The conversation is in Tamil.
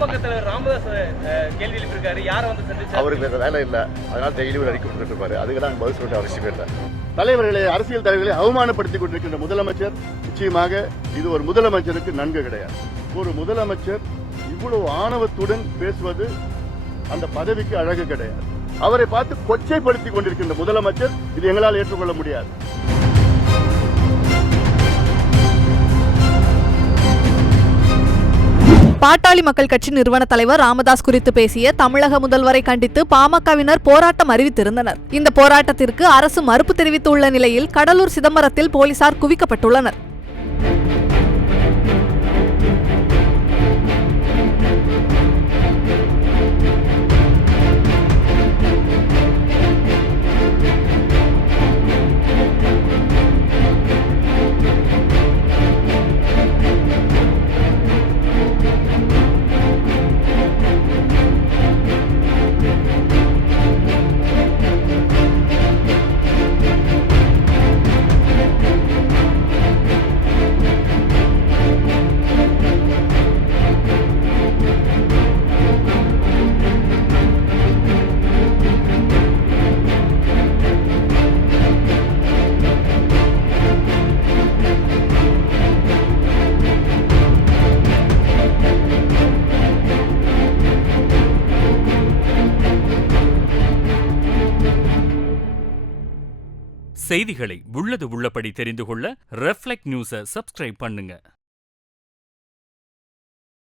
பாமக தலைவர் ராமதாஸ் கேள்வி எழுப்பியிருக்காரு. யாரை வந்து சந்திச்சு அவருக்கு வேற வேலை இல்லை, அதனால டெய்லி ஒரு அறிக்கை கொடுத்துட்டு இருப்பாரு. அதுக்கெல்லாம் பதில் சொல்ல அவசியம் இல்லை. தலைவர்களை, அரசியல் தலைவர்களை அவமானப்படுத்திக் கொண்டிருக்கின்ற முதலமைச்சர் நிச்சயமாக இது ஒரு முதலமைச்சருக்கு நன்கு கிடையாது. ஒரு முதலமைச்சர் இவ்வளவு ஆணவத்துடன் பேசுவது அந்த பதவிக்கு அழகு கிடையாது. அவரை பார்த்து கொச்சைப்படுத்திக் கொண்டிருக்கின்ற முதலமைச்சர் இது எங்களால் ஏற்றுக்கொள்ள முடியாது. பாட்டாளி மக்கள் கட்சி நிறுவன தலைவர் ராமதாஸ் குறித்து பேசிய தமிழக முதல்வரை கண்டித்து பாமகவினர் போராட்டம் அறிவித்திருந்தனர். இந்த போராட்டத்திற்கு அரசு மறுப்பு தெரிவித்துள்ள நிலையில் கடலூர் சிதம்பரத்தில் போலீசார் குவிக்கப்பட்டுள்ளனர். செய்திகளை உள்ளது உள்ளபடி தெரிந்து கொள்ள ரெஃப்ளெக்ட் நியூஸை சப்ஸ்கிரைப் பண்ணுங்க.